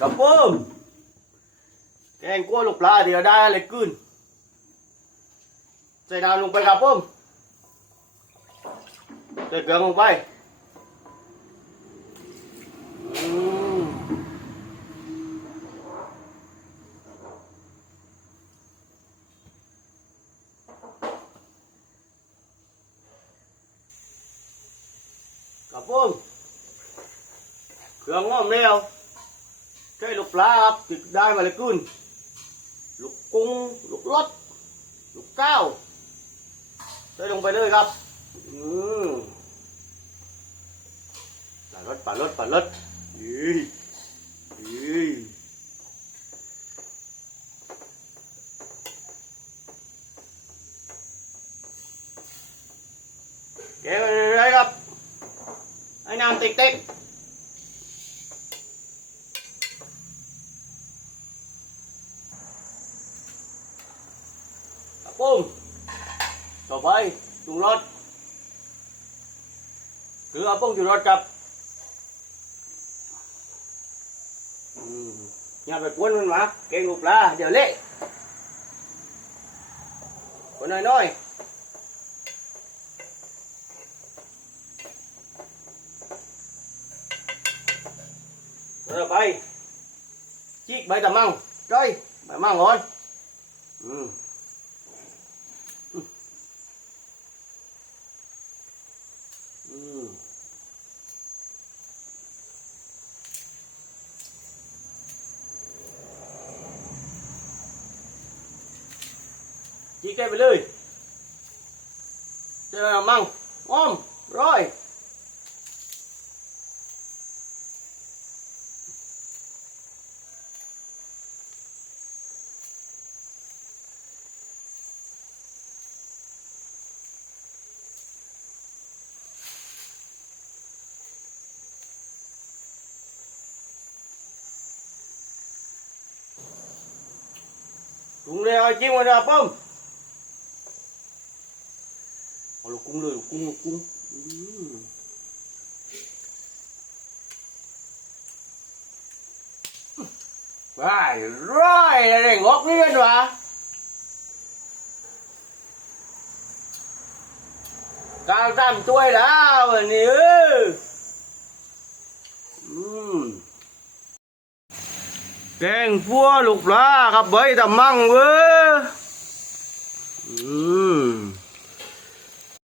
กับเพิ่มแกงกลัวลูกปลาเดี๋ยวได้อะไรขึ้นใส่น้ำลงไปกับเพิ่มใส่เกลือลงไปกับเพิ่มเครื่องง้อมแล้ว ใช้ลูกปลาครับติดได้มาเลยขึ้นลูกกุ้งลูกลดลูกก้าวใส่ลงไปเลยครับอืมปลาลดปลาลดปลาลดยืยยืยแกะไปเลยครับให้น้ำติ๊กต่อไปปรุงรสเก ôm. Cho bay chúng lót. Cứ ông chúng lót cặp. Nhà phải cuốn luôn mà, cái ngục lá giờ lệ. Con này nói rồi bay chiếc bay tầm măng. Chơi bay măng rồi. Ừ. จีแกไปเลย เจอมั่งอ้อม ร้อย 동네 아이지 뭐냐 뻔 얼로 lục cung lục cung, ừ. Rồi, rồi, đây này ngót đi anh bà cao tam tuổi đã, mình yêu แกงพัวลูกปลาครับใบตะมั่งเว้ออืม